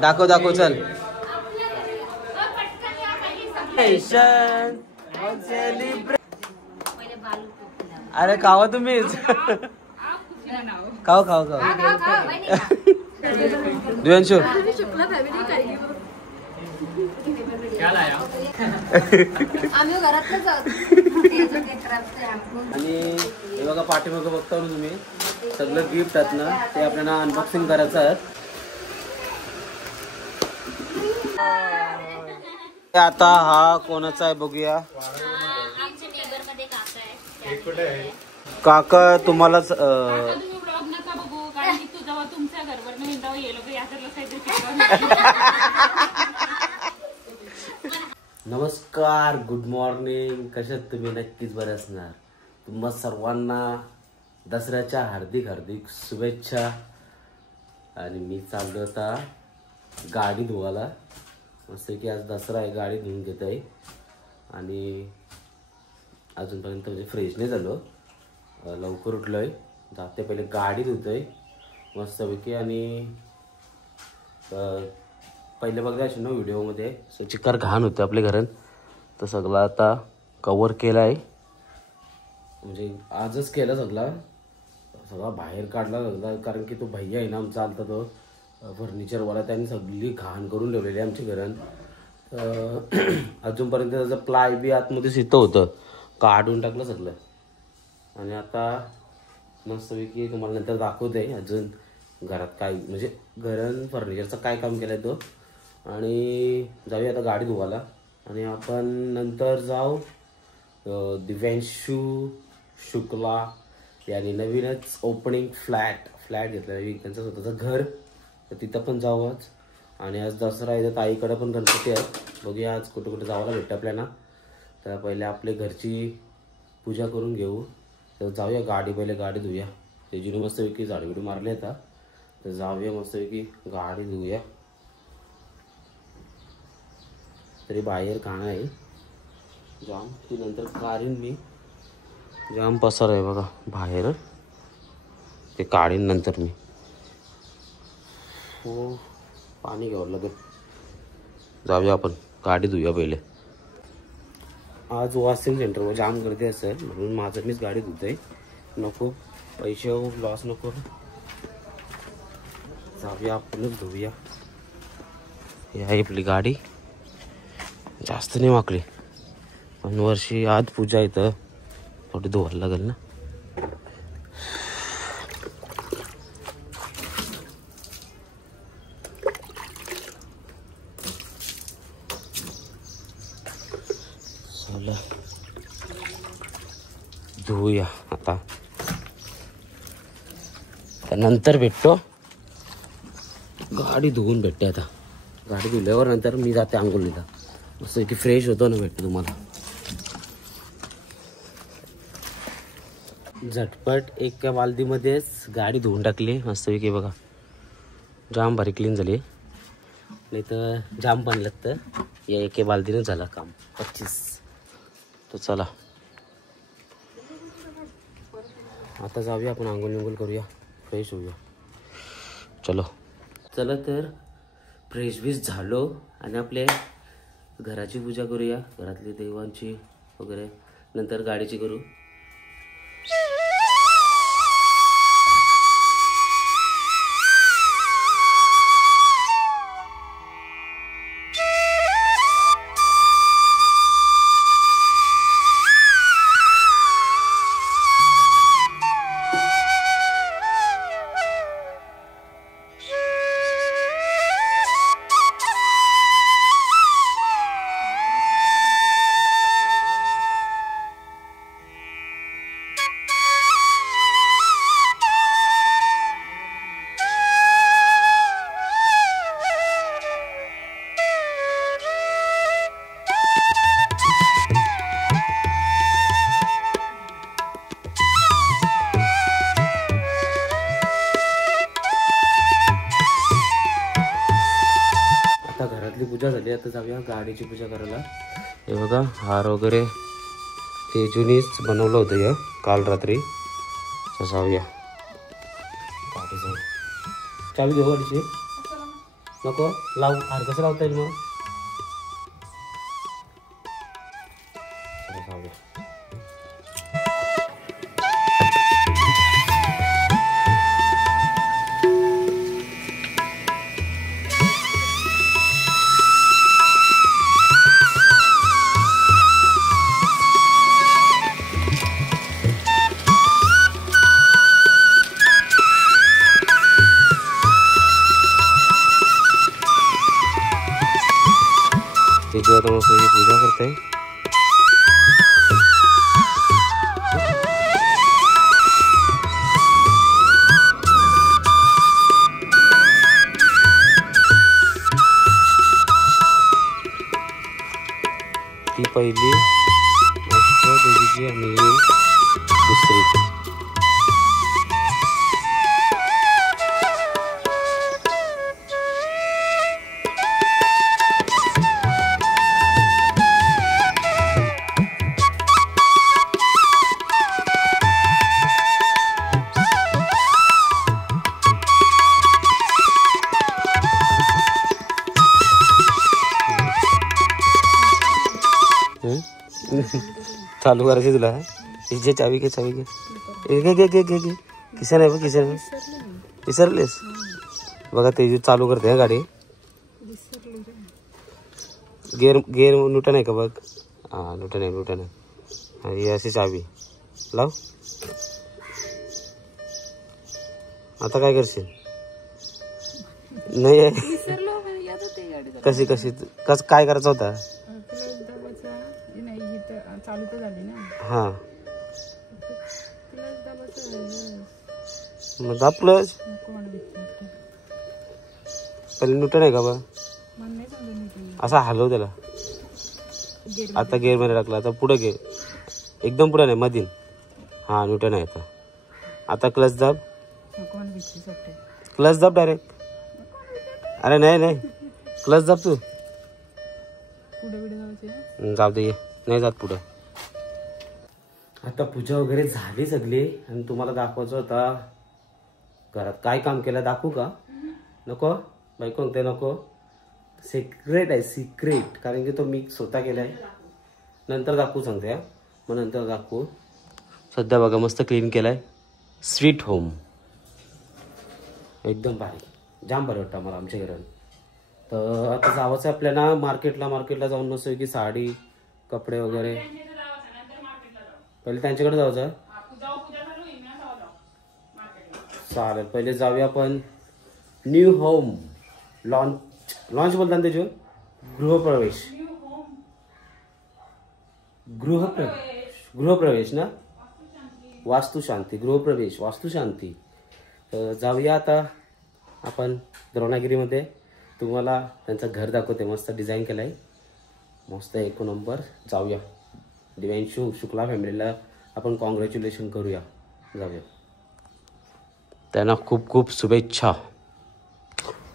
दाखव दाखव चल. अरे खावा तुम्हीच. खाओ खाओ खाओ. दिव्यांशू आणि हे बघा पाठीमागं बघता ना तुम्ही सगळं गिफ्ट आहेत ना ते आपल्याला अनबॉक्सिंग करायचं आहे. आता हा कोणाचा आहे बघूया. काका तुम्हालाच नमस्कार, गुड मॉर्निंग. कशात तुम्ही? नक्कीच बरे असणार. तुम्हा सर्वांना दसऱ्याच्या हार्दिक हार्दिक शुभेच्छा. आणि मी चाललो आता गाडी धुवायला. मस्त की आज दसरा आहे, गाडी धुवून घेत आहे. आणि अजूनपर्यंत म्हणजे फ्रेश नाही झालो, लवकर उठलो आहे. जाते पहिले गाडी धुतोय मस्तपैकी. आणि पहिले बघा अशी ना व्हिडिओमध्ये चिक्कार घाण होते आपल्या घरात, तर सगळं आता कवर केलं आहे. म्हणजे आजच केलं सगळा बाहेर काढला सगळा. कारण की तो भैया आहे ना आमचा आलता, तो फर्निचरवाला, त्यांनी सगळी घाण करून ठेवलेली आहे आमच्या घरात. अजूनपर्यंत त्याचं प्लाय बी आतमध्ये शितं होतं, काढून टाकलं सगळं. आणि आता मस्तपैकी तुम्हाला नंतर दाखवते अजून घरात काय म्हणजे घरात फर्निचरचं काय काम केलं आहे तो. आणि जाऊया आता गाडी धुवायला. आणि आपण नंतर जाऊ दिव्यांशू शुक्ला यांनी नवीनच ओपनिंग फ्लॅट घेतला आहे, त्यांचं स्वतःचं घर, तर तिथं पण जाऊच. आणि आज दसरा आहे तर ताईकडे पण गणपती आहे. बघूया आज कुठं कुठं जावायला भेटतं आपल्याला. तर पहिले आपले घरची पूजा करून घेऊ. तर जाऊया पहिले गाडी धुऊया. तेजीने मस्तपैकी झाडू बिडू मारले आता, तर जाऊया मस्तपैकी गाडी धुऊया. तरी बाहेर घाण आहे जाम, ती नंतर काढीन मी. जाम पसार आहे बघा बाहेर, ते काढीन नंतर मी. हो पाणी घ्यावं लागेल. जाऊया आपण गाडी धुऊया पहिले. आज वॉशिंग सेंटरवर जाम गर्दी असेल म्हणून माझं मीच गाडी धुतोय. नको पैसे लॉस नको. जाऊया आपणच धुऊया. ही आहे आपली गाडी, जास्त नाही वाकली. पण वर्षी आज पूजा इथं थोडी धुवायला लागेल ना. धुऊया आता, त्यानंतर भेटतो. गाडी धुवून भेटते आता. गाडी धुल्यावर नंतर मी जाते आंघोळीला, मस्त की फ्रेश होतो ना. भेटतो तुम्हाला झटपट एका बालदीमध्येच गाडी धुवून टाकली मस्तपैकी. बघा जाम भारी क्लीन झाली, नाही तर जाम पण लागतं. या एके बालदीनं झालं काम 25. तर चला आता जाऊया आपण, आंघोळ करूया, फ्रेश होऊया. चला तर फ्रेश बीश झालो आणि आपले घराची पूजा करूया, घरातली देवांची वगैरे, नंतर गाडीची करू. घरातली पूजा झाली. आता जाऊया गाडीची पूजा करायला. हे बघा हार वगैरे तेजूनीच बनवलं होतं या काल रात्री. जाऊया गाडी जाऊ. चावी घेऊ गाडीची. नको लावू. हार कसं लावता येईल मग. जाऊया. आता मस्त पूजा करते. ती पहिली देवीची आणि दुसरी. चालू करायची तुला. हिचे चावी घे. चावी घे. घे घे घे घे घे. किसन आहे बघ. किसन विसरलेस. बघा तेजू चालू करते हा गाडी. गेअर गेअर न्यूटन आहे का बघ. हा न्यूटन आहे. न्यूटन आहे. आणि अशी चावी लाव. आता काय करशील. नाही आहे. कशी कशी कस काय करायचं होता. चालू तर झाली ना. हा मग प्लस पहिले न्यूटन आहे का बा. असा हलव त्याला. आता गेअर मध्ये टाकला. आता पुढे घे. एकदम पुढे नाही मधील. हा न्यूटन आहे. आता आता क्लच दाब. क्लच दाब डायरेक्ट. अरे नाही नाही क्लच दाब तू. जाऊ दे. नाही जात पुढं. आता पूजा वगैरे झाली सगळी आणि तुम्हाला दाखवायचं होता घरात काय काम केलं. दाखवू का. नको बायको ते नको. सिक्रेट आहे सिक्रेट. कारण की तो मी स्वतः केलाय. नंतर दाखवू सांगते. मग नंतर दाखवू. सध्या बघा मस्त क्लीन केलाय. स्वीट होम एकदम भारी. जाम बरं वाटतं मला आमच्या घरात. तर आता जावंच आहे आपल्याला मार्केटला जाऊन नसतो की साडी कपडे वगैरे. पहिले त्यांच्याकडे जायचं. चालेल पहिले जाऊया आपण. न्यू होम लॉन्च बोलतात त्याचे. गृहप्रवेश ना. वास्तुशांती गृहप्रवेश वास्तुशांती. तर जाऊया आता आपण द्रोणागिरीमध्ये. तुम्हाला त्यांचं घर दाखवते. मस्त डिझाईन केलंय. मस्त एक नंबर. जाऊया. दिव्यांशू शुक्ला फॅमिलीला आपण कॉंग्रॅच्युलेशन करूया. जाऊया. त्यांना खूप खूप शुभेच्छा.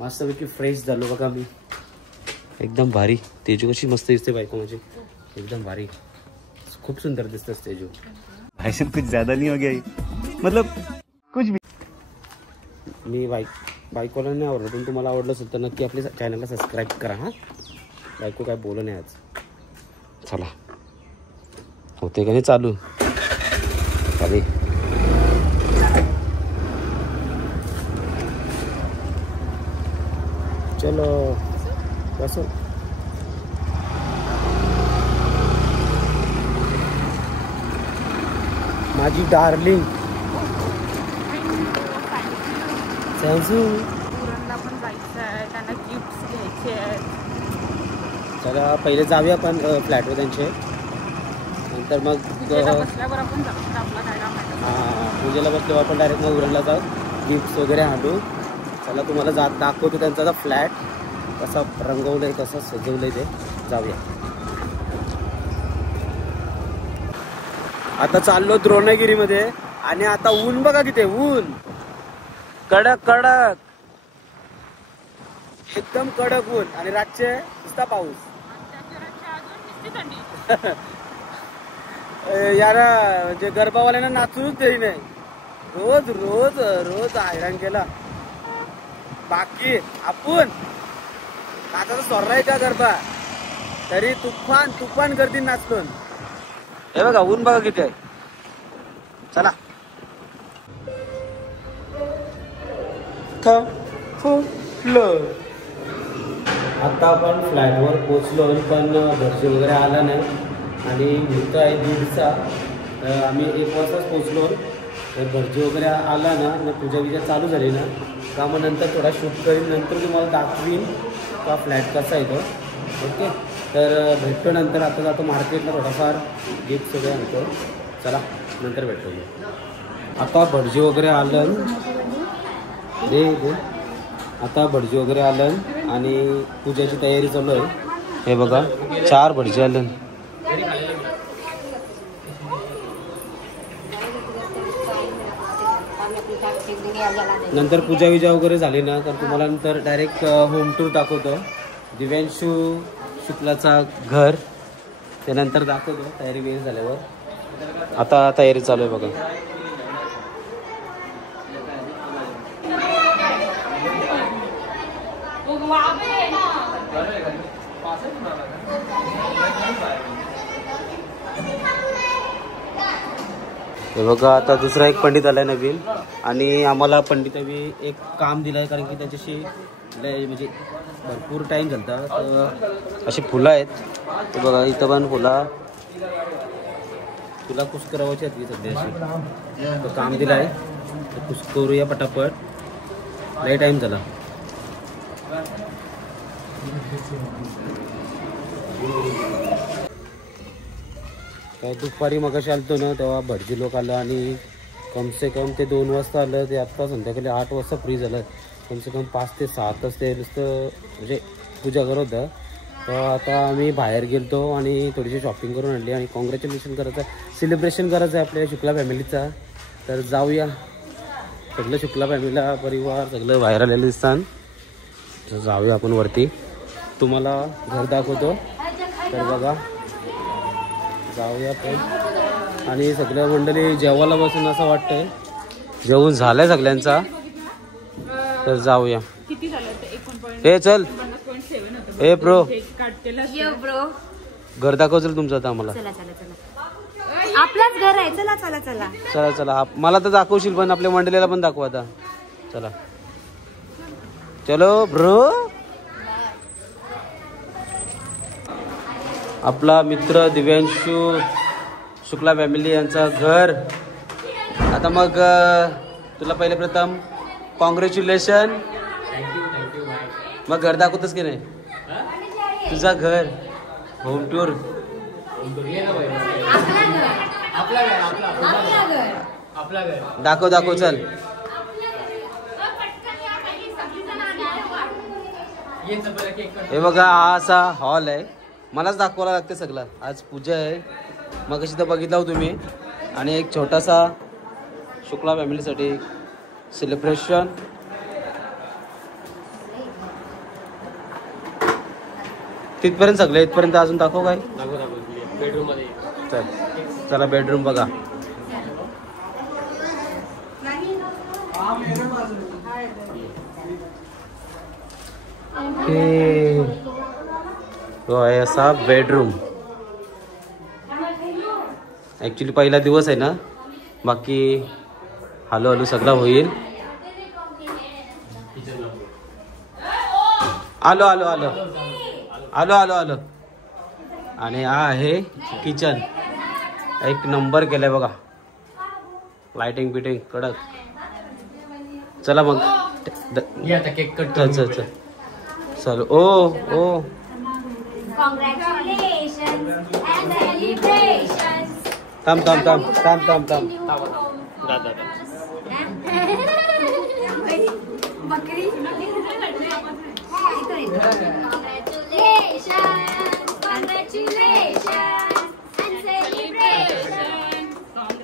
मस्तपैकी फ्रेश झालो बघा मी. एकदम भारी. तेजू कशी मस्त दिसते बायको माझी. एकदम भारी. खूप सुंदर दिसतेस तेजू. भाषण कुछ ज्यादा नहीं हो गया मतलब कुछ भी. मी बायकोला नाही आवडलं. पण तुम्हाला आवडलं असेल तर नक्की आपल्या चॅनलला सबस्क्राईब करा. हा बायको काय बोलू नाही आज. चला होते का नाही चालू. चालेल. चलो बसो. माझी डार्लिंग संजू. पण जायचं आहे. त्यांना गिफ्ट घ्यायचे आहेत. चला पहिले जाऊया आपण फ्लॅटवर त्यांचे. नंतर मग बसल्यावर आपण आपला काय काम आहे. पूजेला बसल्यावर आपण डायरेक्ट मग उरणला जाऊ. गिफ्ट वगैरे आणू. चला तुम्हाला दाखवतो त्यांचा फ्लॅट कसा रंगवलंय कसं सजवलंय ते. जाऊया. आता चाललो द्रोणागिरीमध्ये. आणि आता ऊन बघा तिथे. ऊन कडक कडक. एकदम कडक ऊन आणि रातचे नुसता पाऊस. यार म्हणजे गरबावाल्यांना नाचूच तरी नाही. रोज रोज रोज हैराण केला. बाकी आपण नाचाचा सोर्रायचा गरबा तरी तुफान तुफान गर्दी नाचतो. हे बघा ऊन बघा किती आहे. चला आता आपण फ्लॅटवर पोचलो पण भरती वगैरे आला नाही आणि मुहूर्त आहे 1:30. आम्ही 1 वाजताच पोचलो. तर भरती वगैरे आला ना पूजा विजा चालू झाली ना का मग नंतर थोडा शूट करीन. नंतर तुम्हाला दाखवीन का फ्लॅट कसा येतो. ओके तर भेटतो नंतर. आता जातो मार्केटला थोडाफार गिफ्ट सगळं आणतो. चला नंतर भेटतो. आता भटजी वगैरे आलं दे आता भटजी वगैरे आलं आणि पूजाची तयारी चालू आहे. हे बघा 4 भटजी आलं. नंतर पूजा विजा वगैरे झाली ना तर तुम्हाला नंतर डायरेक्ट होम टूर दाखवतो. दिव्यांशू शुक्लाचा घर त्यानंतर दाखवतो तयारी वेळ झाल्यावर. आता तयारी चालू आहे बघा. हे बघा आता दुसरा एक पंडित आलाय नवीन आणि आम्हाला पंडितांनी एक काम दिलंय कारण की त्याच्याशी म्हणजे भरपूर टाइम झालता. तर अशी फुलं आहेत ते बघा इथं पण तुला कुछ करावायची आहेत सध्या अशी. तो काम दिलं आहे तर कुछ करूया पटापट. लई टाइम झाला. काय दुपारी मगाशी आलतो ना तेव्हा भटजी लोक आलं आणि कमसे कम ते 2 वाजता आलं. ते आत्ता संध्याकाळी 8 वाजता फ्री झालं. कमसे कम 5 ते 7 तास ते नुसतं म्हणजे पूजा करत होतं. तर आता आम्ही बाहेर गेलतो आणि थोडीशी शॉपिंग करून आणली आणि कॉंग्रॅच्युलेशन करायचं सेलिब्रेशन करायचं आहे आपल्या शुक्ला फॅमिलीचा. तर जाऊया. सगळं शुक्ला फॅमिलीला परिवार सगळं बाहेर आलेलं दिसतात. तर जाऊया आपण वरती. तुम्हाला घर दाखवतो. तर बघा जाऊया पण. आणि सगळ्या मंडळी जेवायला बसून असं वाटतंय जेवण झालंय सगळ्यांचा. तर जाऊया. हे चल ए ब्रो घर दाखवचं तुमचं आता आम्हाला. आपलंच घर आहे. चला चला चला चला चला. मला तर दाखवशील पण आपल्या मंडळीला पण दाखवू आता. चला चलो ब्रो. आपला मित्र दिव्यांशू शुक्ला फॅमिली यांचं घर. आता मग तुला पहिले प्रथम कॉंग्रॅच्युलेशन. मग घर दाखवतोस की नाही तुझा घर होम टूर. दाखव दाखव चल. हे बघा हा असा हॉल आहे. मलाच दाखवायला लागते सगळं. आज पूजा आहे मग कशी तर बघितला हो तुम्ही. आणि एक छोटासा शुक्ला फॅमिलीसाठी सेलिब्रेशन. तिथपर्यंत सगळे इथपर्यंत अजून दाखव काय. बेडरूम मध्ये चल. चला बेडरूम बघा. तो आहे असा बेडरूम. ऍक्च्युली पहिला दिवस आहे ना बाकी हळू हळू सगळं होईल. आलो आलो आलो आलो आलो आलो. आणि हा आहे किचन. एक नंबर केलाय बघा. लाइटिंग बिटिंग कडक. चला मग केक कट. चल चल चल. ओ ओ थांब थांब थांब थांब थांब थांब.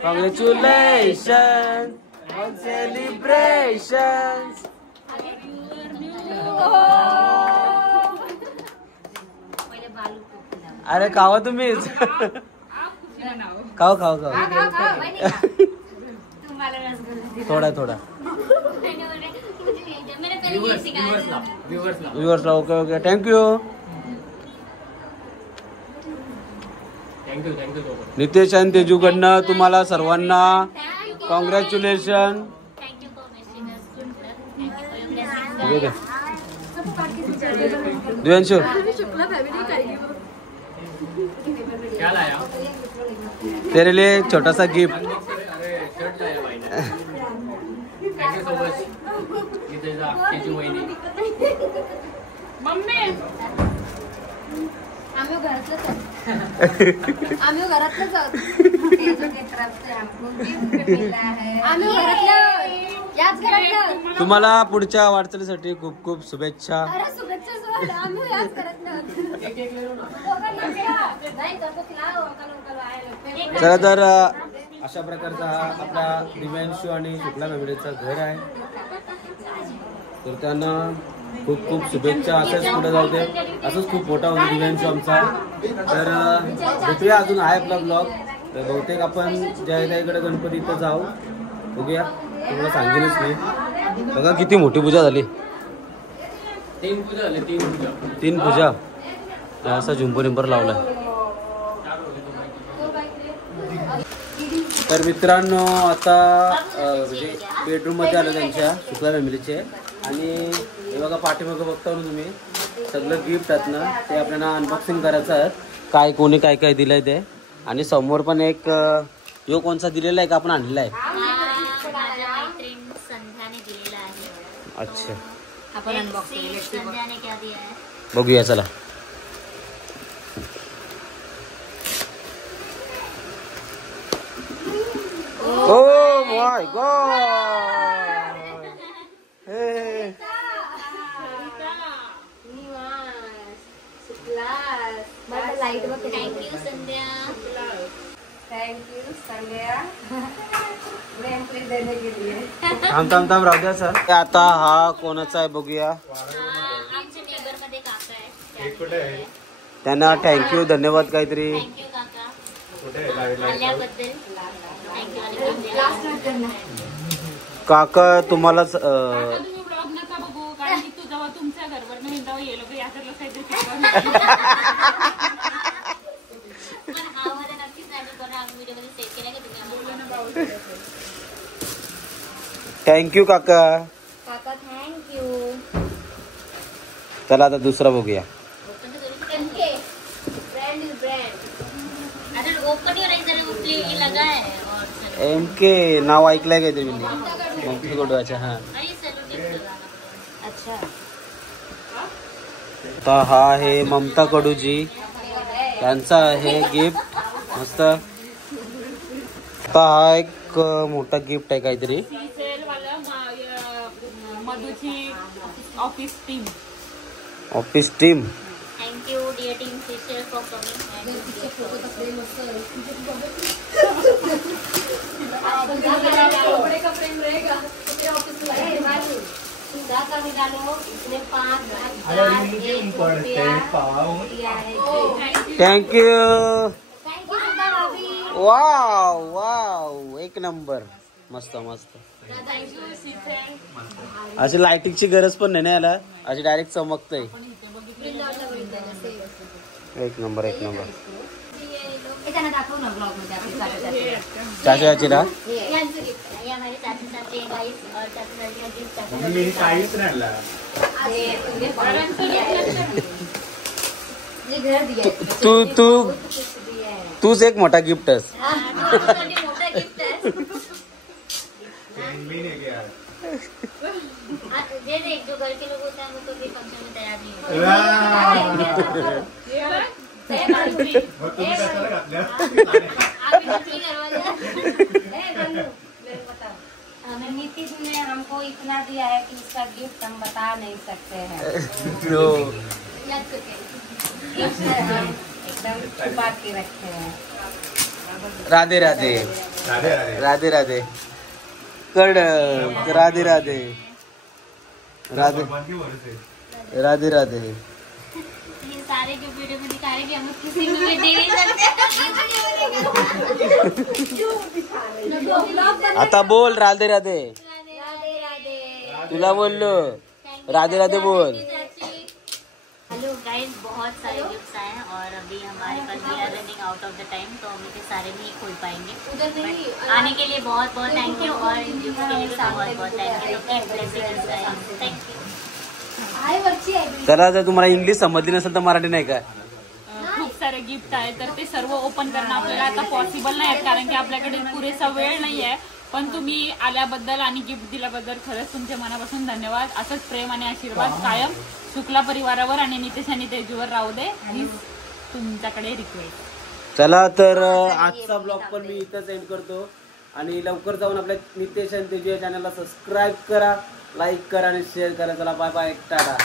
Congratulations on celebrations. अरे खावा तुम्हीच. खाओ खाओ खाओ. थोडा थोडा व्ह्युअर्सला. Okay okay thank you. नितेश आणि तेजूकडनं तुम्हाला सर्वांना कॉंग्रॅच्युलेशन. दिव्यांशू तेरे लिए छोटा सा गिफ्ट. आम्ही घरातलंच आहोत. याच घरातलं. तुम्हाला पुढच्या वाटचालीसाठी खूप खूप शुभेच्छा. आम्ही याच घरातलं. चला तर अशा प्रकारचा हा आपला दिव्यांशू आणि शुक्ला फॅमिलीचा घर आहे. तर त्यांना खूप खूप शुभेच्छा. असंच पुढे जाऊ दे, असंच खूप मोठा होता दिव्यांशू आमचा. तर भेटूया, अजून आहे आपला ब्लॉग. तर बहुतेक आपण ज्या त्याकडे गणपतीचं जाऊ, बघूया. तुम्हाला सांगेनच नाही. बघा किती मोठी पूजा झाली. 3 पूजा झाली. 3 पूजा. असा झुंबर विंबर लावला. तर मित्रांनो आता म्हणजे बेडरूम मध्ये आलो त्यांच्या शुक्ला फॅमिलीचे. आणि हे बघा पाठीमागं बघता ना तुम्ही, सगळं गिफ्ट आहेत ना, ते आपल्याला अनबॉक्सिंग करायचं आहे. काय कोणी काय काय दिलंय ते. आणि समोर पण एक यो कोणचा दिलेला आहे का आपण आणलेला आहे. अच्छा आपण अनबॉक्सिंग बघूया चला. Oh my God. लाईट बघ. थँक्यू संध्या. थँक्यू संध्या. देने के लिए. थांब राहू द्या सर. आता हा कोणाचा आहे बघूया. आमच्या नेबर मध्ये काका आहे. त्यांना थँक्यू धन्यवाद काहीतरी. थँक्यू काका आल्याबद्दल. थँक्यू. काका तुम्हालाच तुम्ही ब्लॉग नका बघू, कारण की तू जेव्हा तुमच्या घरवर नवीन जेव्हा येलो की याकडलं काहीतरी पण आवाज नक्कीच नाही पण आम्ही व्हिडिओ मध्ये सेव्ह केला की तुम्ही थँक्यू काका. काका थँक्यू. चला आता दुसरा बघूया. Brand is brand. अरे ओपन योर आईज आणि उपली लगा है और MK नाव ऐकलंय काहीतरी मी. मम्मी गोडवाच्या. हा अच्छा. आता हा आहे ममता कडूजी, त्यांचा आहे गिफ्ट मस्त. आता हा एक मोठा गिफ्ट आहे काहीतरी. सेल वाला मधुची office team. Office team. Thank you dear team sister for coming. Thank you. Wow wow एक नंबर. मस्त मस्त. अशी लाइटिंगची गरज पण नाही ना याला, अशी डायरेक्ट चमकतय. एक नंबर एक नंबर. दाखव ना ब्लॉग मध्ये. चाचा याची ना तू तू तूच एक मोठा गिफ्टस. जो घर के लोग होते हैं वो तो भी फंक्शन में तैयार नहीं होते. नीतीश ने हमको इतना दिया है कि इसका गिफ्ट हम बता नहीं सकते हैं. एकदम छुपा के रखे हैं. राधे राधे राधे राधे कड राधे राधे राधे राधे राधे. सारे जो वीडियो में दिखा रहे कि हम लोग किसी में भी दे नहीं सकते। आता बोल राधे राधे, राधे राधे। तुला बोललो राधे राधे बोल। हेलो गाइस, बहुत सारे गिफ्ट्स आए हैं और अभी हमारे पास we are running out of the time, तो हम इसे सारे नहीं खोल पाएंगे। आने के लिए बहुत बहुत थैंक यू और इन गिफ्ट्स के लिए भी बहुत बहुत थैंक यू। Thank you. चला, जर तुम्हाला इंग्लिश समजली नसेल तर मराठी नाही काय? खूप सारे गिफ्ट आहे तर ते सर्व ओपन करणं आपल्याला आता पॉसिबल नाही आहे, कारण की आपल्याकडे पुरेसा वेळ नाही आहे. पण तुम्ही आल्याबद्दल आणि गिफ्ट दिल्याबद्दल खरंच तुमच्या मनापासून धन्यवाद. असंच प्रेम आणि आशीर्वाद कायम शुक्ला परिवारावर आणि नितेश आणि तेजूवर राहू दे, ही तुमच्याकडे रिक्वेस्ट. चला तर आजचा ब्लॉग पण मी इथंच एंड करतो आणि लवकर जाऊन आपल्या नितेश आणि तेजू या चॅनलला सबस्क्राईब करा, लाईक करा आणि शेअर करा. चला बाय बाय, टाटा.